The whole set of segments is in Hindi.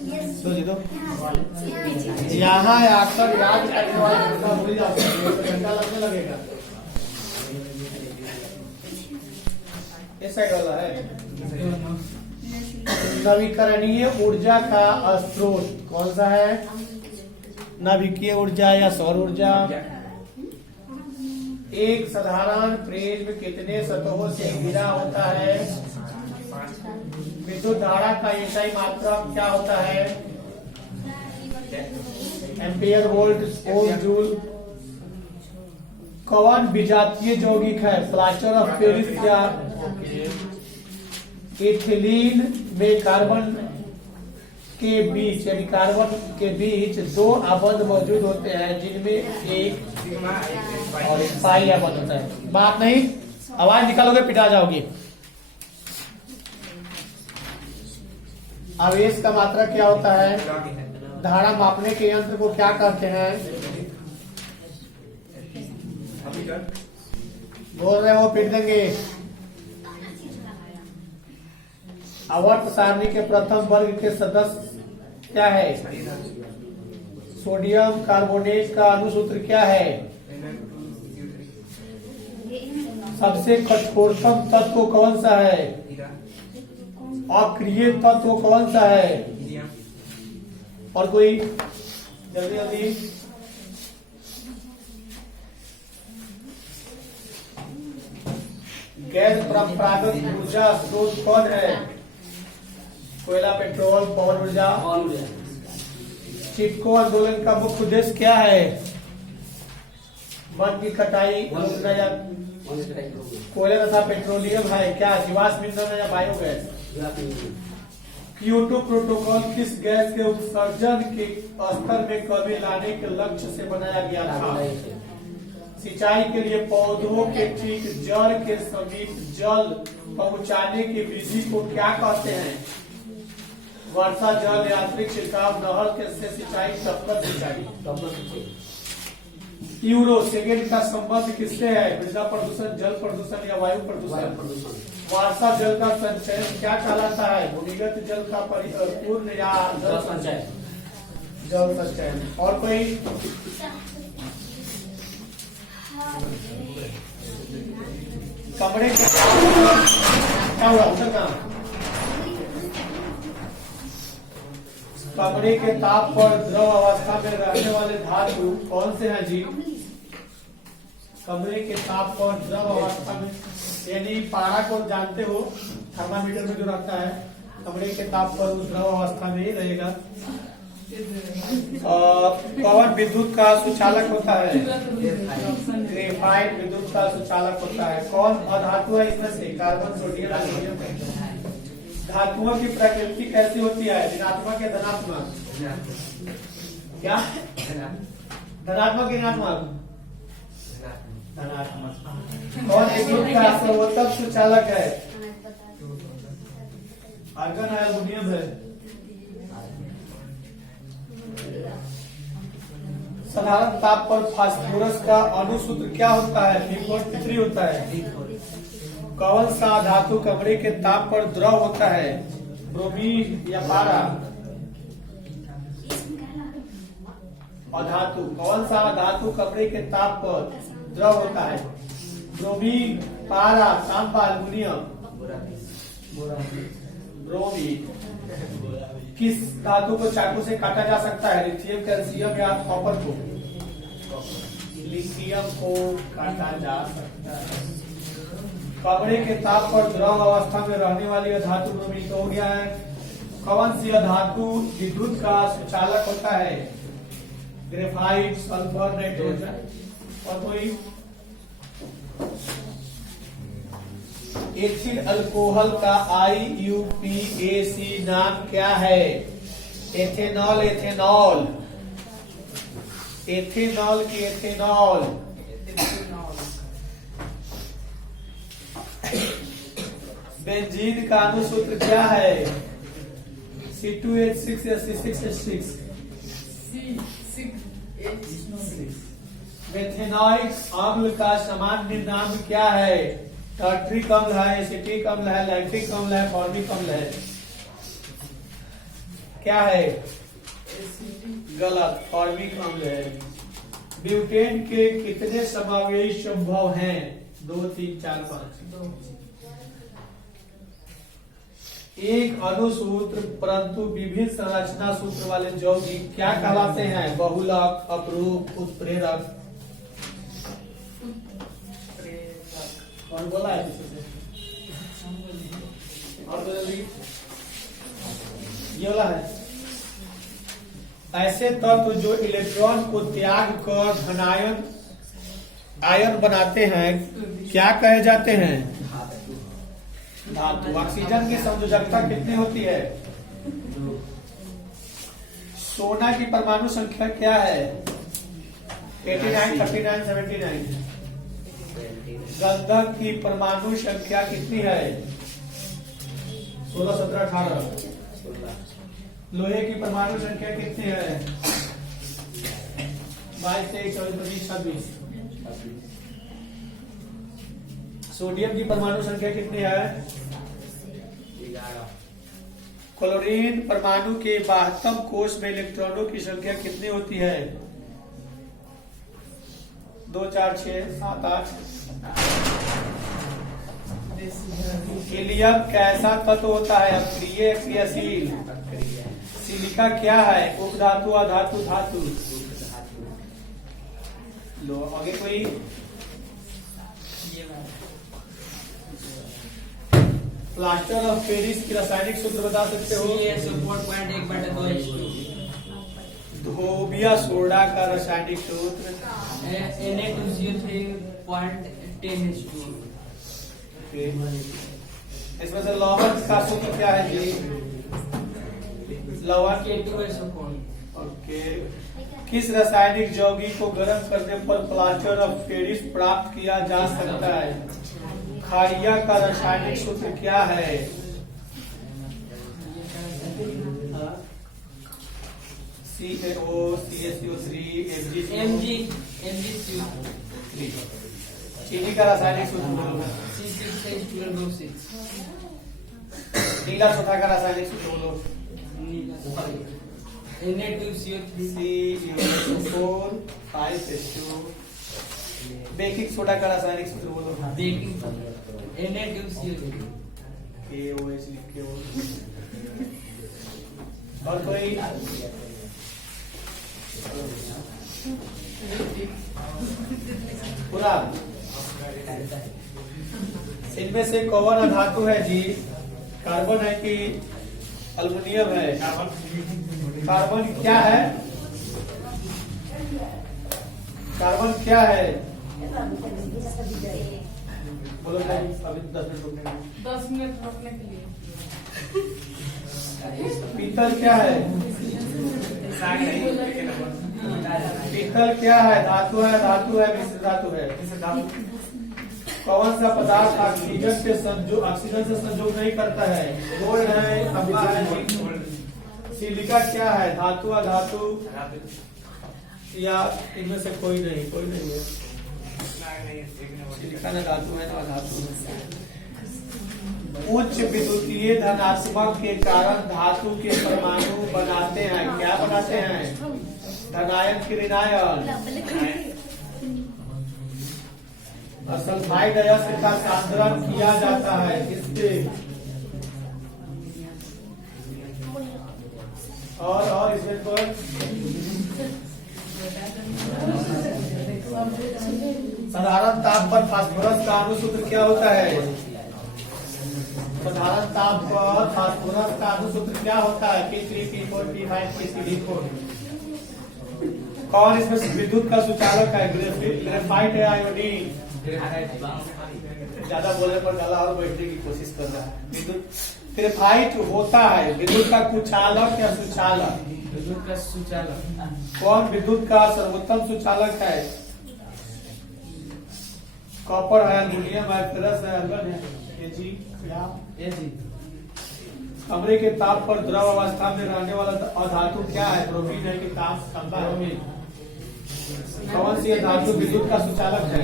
दो यहाँ आकर याद करने वाले घंटा भूल जाते हैं, तो घंटा लगने लगेगा। इस साइड वाला है। नवीकरणीय ऊर्जा का स्रोत कौन सा है? नाभिकीय ऊर्जा या सौर ऊर्जा? एक साधारण प्रिज्म कितने सतहों से घिरा होता है? विद्युत धारा का इकाई मात्रा क्या होता है? एम्पियर, वोल्ट, ओम, जूल। कौन विजातीय यौगिक है? प्लास्टर ऑफ पेरिस या इथिलीन में कार्बन के बीच यानी कार्बन के बीच दो आबंध मौजूद होते हैं जिनमें एक और एक पाई आबंध होता है। बात नहीं, आवाज निकालोगे पिटा जाओगी। आवेश का मात्रा क्या होता है? धारा मापने के यंत्र को क्या कहते हैं? बोल रहे हो पिट देंगे। आवर्त सारणी के प्रथम वर्ग के सदस्य क्या है? सोडियम कार्बोनेट का अणुसूत्र क्या है? सबसे कठोरतम तत्व कौन सा है? अक्रिय तत्व कौन सा है? और कोई जल्दी जल्दी। गैर परंपरागत ऊर्जा स्रोत कौन है? कोयला, पेट्रोल, पवन ऊर्जा। चिपको आंदोलन का मुख्य उद्देश्य क्या है? वन की कटाई रोकना या कोयला तथा पेट्रोलियम है क्या? जीवाश्म ईंधन या बायोगैस? क्योटो प्रोटोकॉल किस गैस के उत्सर्जन के स्तर में कमी लाने के लक्ष्य से बनाया गया था? सिंचाई के लिए पौधों के ठीक जड़ के समीप जल पहुंचाने की विधि को क्या कहते हैं? वर्षा जल, यांत्रिक छिड़काव, नहर के से सिंचाई, टपकन सिंचाई। यूरो सेकेंड का संबंध किससे है? मृदा प्रदूषण, जल प्रदूषण या वायु प्रदूषण? वर्षा जल का संचयन क्या कहलाता है? भूमिगत जल का पूर्ण या जल संचयन? जल संचयन। और कोई? कमरे के क्या हुआ? उत्तर कहाँ? कमरे के ताप पर द्रव अवस्था में रहने वाले धातु कौन से हैं जी? कमरे के ताप पर द्रव अवस्था में यानी पारा को जानते हो, थर्मामीटर में जो रहता है, कमरे के ताप पर उस द्रव अवस्था में ही रहेगा। कौन विद्युत का सुचालक होता है? ग्रेफाइट विद्युत का सुचालक होता है। कौन अधातु है इसमें से? Carbon, sodium, aluminium. धातुओं की प्रकृति कैसी होती है? ऋणात्मक या धनात्मक? क्या धनात्मक, ऋणात्मक? धनात्मक। कौन विद्युत का सर्वोत्तम सुचालक है? आर्गन है, एल्यूमिनियम है। साधारण ताप पर फास्फोरस का अणुसूत्र क्या होता है? P4 होता है। कौन सा धातु कमरे के ताप पर द्रव होता है? ब्रोमीन या पारा? अधातु। कौन सा धातु कमरे के ताप पर द्रव होता है? ब्रोमीन, पारा, तांबा, एल्यूमिनियम? ब्रोमीन। किस धातु को चाकू से काटा जा सकता है? लिथियम, कैल्शियम या कॉपर को? लिथियम को काटा जा सकता है। कमरे के ताप पर द्रव अवस्था में रहने वाली धातु ब्रोमीन तो हो गया है। कौन सी धातु विद्युत का सुचालक होता है? Graphite, sulphur, nitrogen? और कोई? एथिल अल्कोहल का IUPAC नाम क्या है? Ethanol, ethanol. एथेनॉल की एथेनॉल। बेंजीन का अणुसूत्र क्या है? C2H6 या C6H6? मेथेनॉइक अम्ल का सामान्य नाम क्या है? टार्ट्रिक अम्ल है, एसिटिक अम्ल है, लैक्टिक अम्ल है, फॉर्मिक अम्ल है? क्या है? गलत, फॉर्मिक अम्ल है। ब्यूटेन के कितने समावेश संभव हैं? 2, 3, 4, 5। एक अनुसूत्र परंतु विभिन्न संरचना सूत्र वाले यौगिक क्या कहलाते हैं? बहुलक, अपरूप, उत्प्रेरक। कौन बोला है किसी से? और तो जल्दी ये वाला है। ऐसे तत्व जो इलेक्ट्रॉन को त्याग कर धनायन आयन बनाते हैं क्या कहे जाते हैं? धातु। ऑक्सीजन की संयोजकता कितनी होती है? सोना की परमाणु संख्या क्या है? 89, 39, 79। गंधक की परमाणु संख्या कितनी है? 16, 17, 18। लोहे की परमाणु संख्या कितनी है? 22, 23, 24, 25, 26। सोडियम की परमाणु संख्या कितनी है? 11। क्लोरीन परमाणु के 72 कोष में इलेक्ट्रॉनों की संख्या कितनी होती है? 2, 4, 6, 7, 8। हीलियम कैसा तत्व होता है? अक्रिय, क्रियाशील। सिलिका क्या है? उपधातु, अधातु, धातु। लो आगे कोई प्लास्टर ऑफ पेरिस की रासायनिक सूत्र बता सकते हो? धोबिया सोडा का रासायनिक सूत्र Na2CO3.10H2। इसमें से लवण का सूत्र क्या है जी? लवण K2SO4। ओके। किस रासायनिक यौगिक को गर्म करने पर प्लास्टर ऑफ पेरिस प्राप्त किया जा सकता है? खारिया का रासायनिक सूत्र क्या है? CaO, CaCO3, MgCO3। चीनी का रासायनिक सूत्र बोलो। C6H12O6। नीला सोना का रासायनिक सूत्र बोलो। Na2CO3 5H2। बेकिंग सोडा का रासायनिक सूत्र बोलो। बेकिंग Na2CO3 KOH लिखे हो। और कोई पूरा इनमें से कौन धातु है जी? कार्बन है कि अल्युमिनियम है? कार्बन क्या है? कार्बन क्या है? बोलो अभी 10 मिनट रुकने। 10 मिनट रुकने के लिए। पीतल क्या है? पीतल क्या है? धातु है, धातु है, मिश्र धातु है। कौन सा पदार्थ ऑक्सीजन से संयोग नहीं करता है? गोल्ड है, तांबा है। सिलिका क्या है? धातु, अधातु या इनमें से कोई नहीं? कोई नहीं है। सिलिका न धातु है न अधातु है। उच्च विद्युतीय धनात्मक के कारण धातु के परमाणु बनाते हैं क्या बनाते हैं? धनायन की ऋणायन। सल्फाइड अयस्क का सांद्रण किया जाता है किससे? और इसमें पर साधारण ताप पर फास्फोरस का अणुसूत्र क्या होता है? साधारण ताप पर फास्फोरस का अणुसूत्र क्या होता है? P3, P4, P5, P3D4। कौन इसमें विद्युत का सुचालक है? ग्रेफाइट है, आयोडीन? ज्यादा बोलने पर गला और बैठने की कोशिश कर रहा है। विद्युत ग्रेफाइट होता है विद्युत का कुचालक या सुचालक? विद्युत का सुचालक। कौन विद्युत का सर्वोत्तम सुचालक है? कॉपर है, एल्युमिनियम है, फेरस है, आर्गन है। कमरे के ताप पर द्रव अवस्था में रहने वाला अधातु क्या है? ब्रोमीन है कि तांबा है? कौन सी धातु विद्युत का सुचालक है?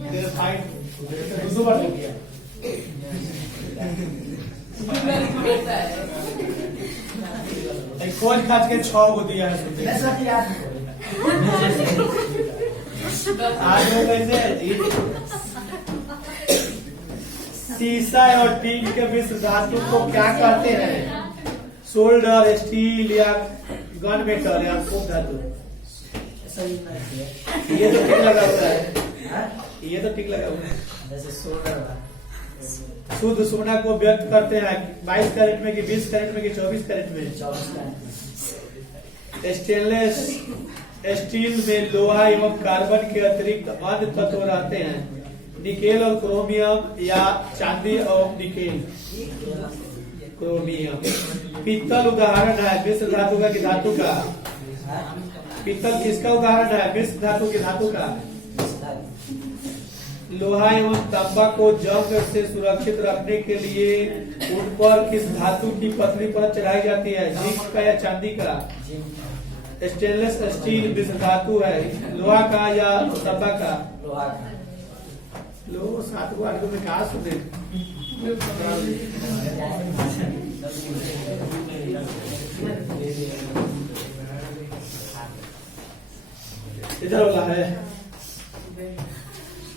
ग्रेफाइट। दूसरी बार हो गया। खोज खाज के 6 गो दिया है सुनते मैं सब याद आज वो कैसे है जी? सीसा और टीन के मिश्र धातु को क्या कहते हैं? सोल्डर, स्टील या गन मेटल या कोप धातु? सही नहीं है। ये तो ठीक लगा हुआ है, हाँ? ये तो ठीक लगा हुआ है। जैसे सोल्डर बा। शुद्ध सोना को व्यक्त करते हैं 22 कैरेट में कि 20 कैरेट में कि 24 कैरेट में? 24 का। स्टेनलेस स्टील में लोहा एवं कार्बन के अतिरिक्त अन्य तत्व रहते हैं, निकेल और क्रोमियम या चांदी और निकेल। क्रोमियम। पीतल उदाहरण है मिश्र धातु का कि धातु का? पीतल किसका उदाहरण है? मिश्र धातु की धातु का? लोहा एवं तांबा को जंग से सुरक्षित रखने के लिए उन पर किस धातु की पतली परत चढ़ाई जाती है? जिंक का या चांदी का? स्टेनलेस स्टील मिश्र धातु है, लोहा का या तांबा का? लोहा का। लो 7 गो 8 गो में कहा सुने। इधर वाला है।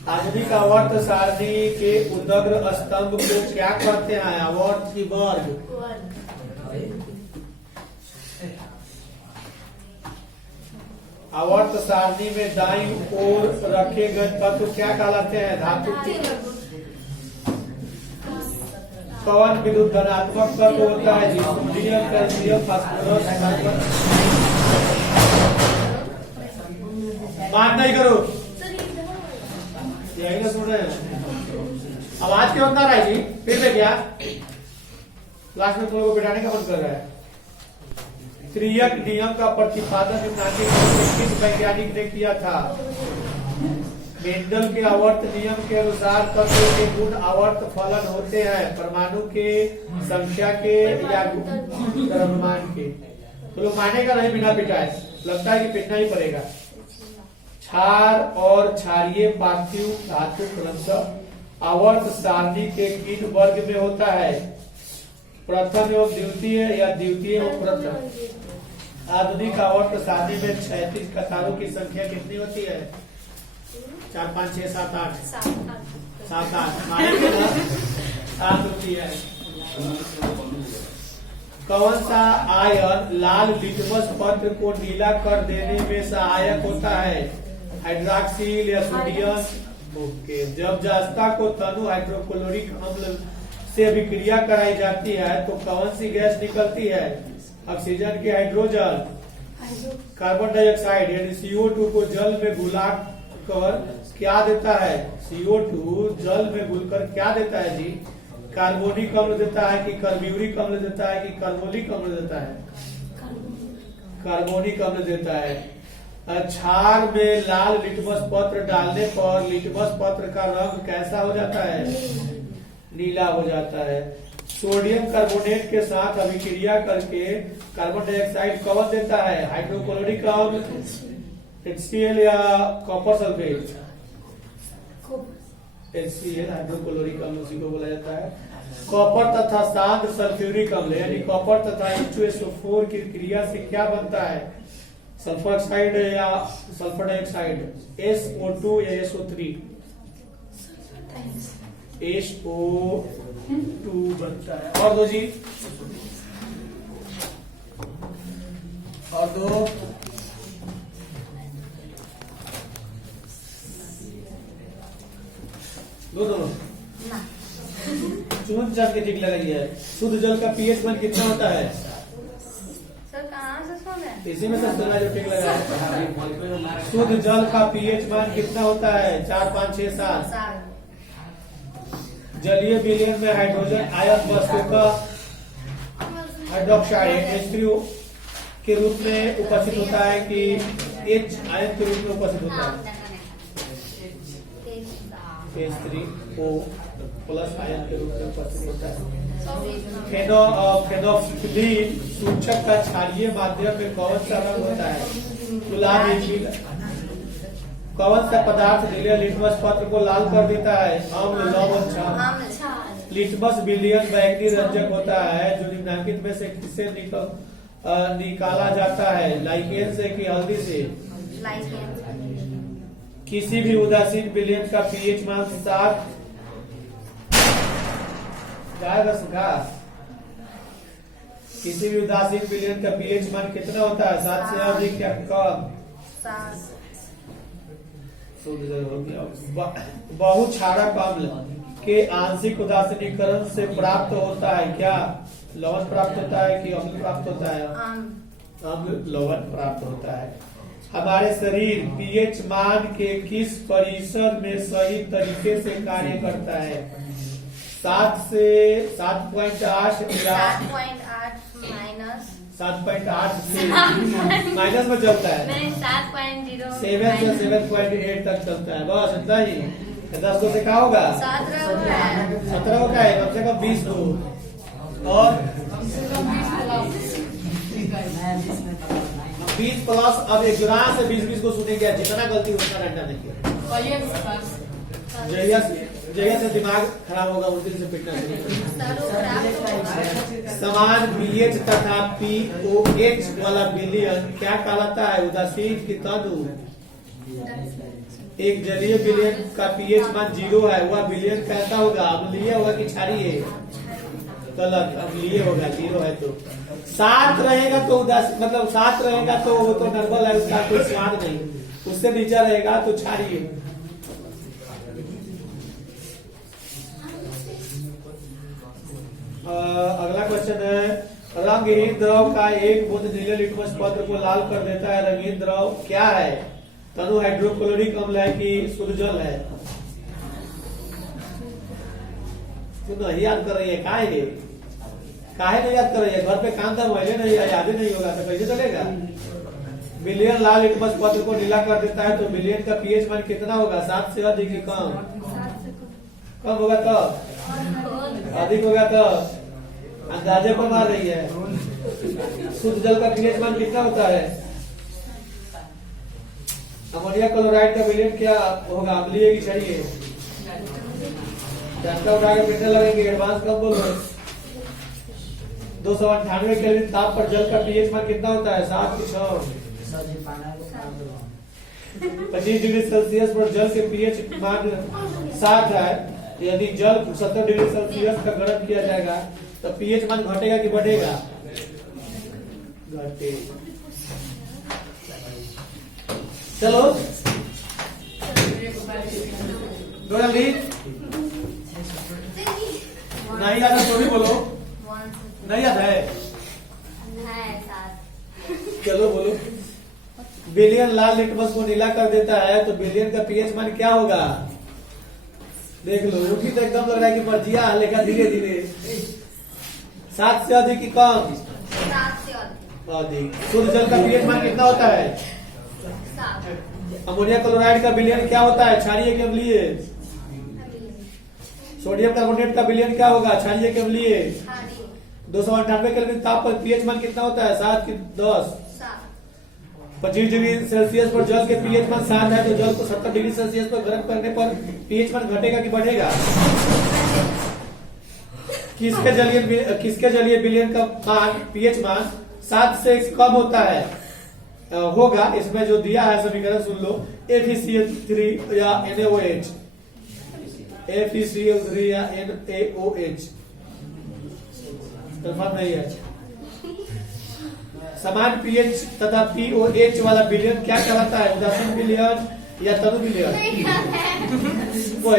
आधुनिक आवर्त सारणी के उदग्र स्तंभ को क्या कहते हैं? आवर्त की वर्ग? आवर्त सारणी में दाईं ओर रखे गए तत्व क्या कहलाते हैं? धातु की। कौन विद्युत धनात्मक तत्व होता है? Sodium, calcium, phosphorus, carbon. मान नहीं करो, यही ना सुन रहे हैं। आवाज क्यों ना रहा है जी? फिर में क्या लास्ट में तुम लोगों को बिठाने का मन कर रहा है? त्रियक नियम का प्रतिपादन किस वैज्ञानिक ने किया था? मेंडल के आवर्त नियम के अनुसार तत्व के गुण आवर्त फलन होते हैं, परमाणु के संख्या के या द्रव्यमान के। तो लोग मानेगा नहीं बिना पिटाए, लगता है कि पिटना ही पड़ेगा। क्षार और क्षारीय पार्थिव धातु क्रमशः आवर्त सारणी के किन वर्ग में होता है? प्रथम एवं द्वितीय या द्वितीय एवं प्रथम? आधुनिक आवर्त सारणी में क्षैतिज कतारों की संख्या कितनी होती है? 4 5 6 7 8 7 8 मानेंगे ना? 7 होती है। कौन सा आयन लाल लिटमस पत्र को नीला कर देने में सहायक होता है? हाइड्रोक्सिल या सोडियम? ओके। जब जस्ता को तनु हाइड्रोक्लोरिक अम्ल से अभिक्रिया कराई जाती है तो कौन सी गैस निकलती है? ऑक्सीजन के हाइड्रोजन, कार्बन डाइऑक्साइड यानी CO2 को जल में घुलाकर क्या देता है? CO2 जल में घुलकर क्या देता है जी? कार्बोनिक अम्ल देता है कि कार्ब्यूरिक अम्ल देता है कि कार्बोनिक अम्ल देता है? कार्बोनिक अम्ल देता है। क्षार में लाल लिटमस पत्र डालने पर लिटमस पत्र का रंग कैसा हो जाता है? नीला हो जाता है। सोडियम कार्बोनेट के साथ अभिक्रिया करके कार्बन डाइऑक्साइड कौन देता है? हाइड्रोक्लोरिक अम्ल, HCl या कॉपर सल्फेट? HCl हाइड्रोक्लोरिक अम्ल उसी को बोला जाता है। कॉपर तथा सांद्र सल्फ्यूरिक अम्ल यानी कॉपर तथा H2SO4 की क्रिया से क्या बनता है? सल्फर ऑक्साइड या सल्फर डाइऑक्साइड? SO2 या SO3? SO2 बनता है। और दो जी, और दो। दो चुन चाट के ठीक लगाई है। शुद्ध जल का पीएच मान कितना होता है? सर कहाँ से सुन रहे हैं? इसी में सब सुना जो ठीक लगा है। शुद्ध जल का पीएच मान कितना होता है? 4 5 6 7। जलीय विलयन में हाइड्रोजन आयन वस्तु का हाइड्रोक्साइड H3O के रूप में उपस्थित होता है कि H आयन के रूप में उपस्थित होता है? H3O प्लस आयन के रूप में उपस्थित होता है। फेनोक्सिलीन सूचक का क्षारीय माध्यम में कौन सा रंग होता है? गुलाबी, पीला। कौन सा पदार्थ नीले लिटमस पत्र को लाल कर देता है? अम्ल, लवण, क्षार। लिटमस विलयन बैंगनी रंजक होता है जो निम्नलिखित में से किससे निकाला जाता है, लाइकेन से कि हल्दी से? लाइकेन। किसी भी उदासीन विलयन का पीएच मान 7 किसी भी उदासीन विलयन का पीएच मान कितना होता है? 7 से अधिक या कम? 7। बहुक्षारक अम्ल के आंशिक उदासीनीकरण से प्राप्त होता है क्या? लवण प्राप्त होता है कि अम्ल प्राप्त होता है? अम्ल लवण प्राप्त होता है। हमारे शरीर पीएच मान के किस परिसर में सही तरीके से कार्य करता है? 7 से 7.8 या 7.8 से माइनस में चलता है? नहीं, 7.0 7 से 7.8 तक चलता है, बस इतना ही। 10 को से क्या होगा? 17 होगा। 17 का है, कम से कम 20 को, और 20 प्लस। अब एक जुरान से 20 को सुनेंगे, जितना गलती उतना रटना देखिए। जगह से दिमाग खराब होगा, उस दिन से पिटना शुरू। समान पीएच तथा पीओएच वाला विलयन क्या कहलाता है? उदासीन की तनु। एक जलीय विलयन का पीएच मान 0 है, वह विलयन कैसा होगा? अम्लीय होगा कि क्षारीय? गलत, अम्लीय होगा। 0 है तो 7 रहेगा तो उदासीन, मतलब 7 रहेगा तो वो तो नॉर्मल है, उसका कोई स्वाद नहीं। उससे नीचा रहेगा तो क्षारीय। अगला क्वेश्चन है, रंगहीन द्रव का एक बूंद नीले लिटमस पत्र को लाल कर देता है। रंगीन द्रव क्या है? तनु हाइड्रोक्लोरिक अम्ल है कि शुद्ध जल है? तुम नहीं याद कर रही है, काहे नहीं याद कर रही है? घर पे काम था, पहले नहीं याद ही नहीं होगा तो कैसे चलेगा? विलयन लाल लिटमस पत्र को नीला कर देता है तो विलयन का पीएच मान कितना होगा? 7 से अधिक कि कम? कम होगा तो? अधिक होगा तो? अंदाजे पर मार रही है। शुद्ध जल का पीएच मान कितना होता है? अमोनिया क्लोराइड का विलयन क्या होगा? अम्लीय कि क्षारीय? झटका उठा के पिटने लगेंगे, एडवांस कम बोल रहे। 298 केल्विन ताप पर जल का पीएच मान कितना होता है? 7 कि 6? 25 डिग्री सेल्सियस पर जल के पीएच मान 7 है। यदि जल 70 डिग्री सेल्सियस का गर्म किया जाएगा तो पीएच मान घटेगा कि बढ़ेगा? घटे। चलो जल्दी, नहीं याद है तो भी बोलो। नहीं याद है? चलो बोलो। विलयन लाल लिटमस को नीला कर देता है तो विलयन का पीएच मान क्या होगा? देख लो, उठी तो एकदम लग रहा है कि मर्जिया लेगा धीरे धीरे। 7 से अधिक कि कम? 7 से अधिक। शुद्ध जल का पीएच मान कितना होता है? 7। अमोनिया क्लोराइड का विलयन क्या होता है? क्षारीय कि अम्लीय? सोडियम कार्बोनेट का विलयन क्या होगा? क्षारीय कि अम्लीय? 298 केल्विन ताप पर पीएच मान कितना होता है? 7 कि 10? 25 डिग्री सेल्सियस पर जल के पीएच मान 7 है तो जल को 70 डिग्री सेल्सियस पर गर्म करने पर पीएच मान घटेगा कि बढ़ेगा? किसके जलीय विलयन का मान पीएच मान 7 से कम होता है? होगा, इसमें जो दिया है समीकरण सुन लो। FeCl3 या NaOH, FeCl3 या NaOH कंफर्म नहीं है। समान पीएच तथा पीओएच वाला विलयन क्या कहलाता है? उदासीन विलयन या तनु विलयन? वो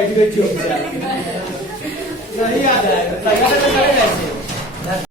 नहीं याद है।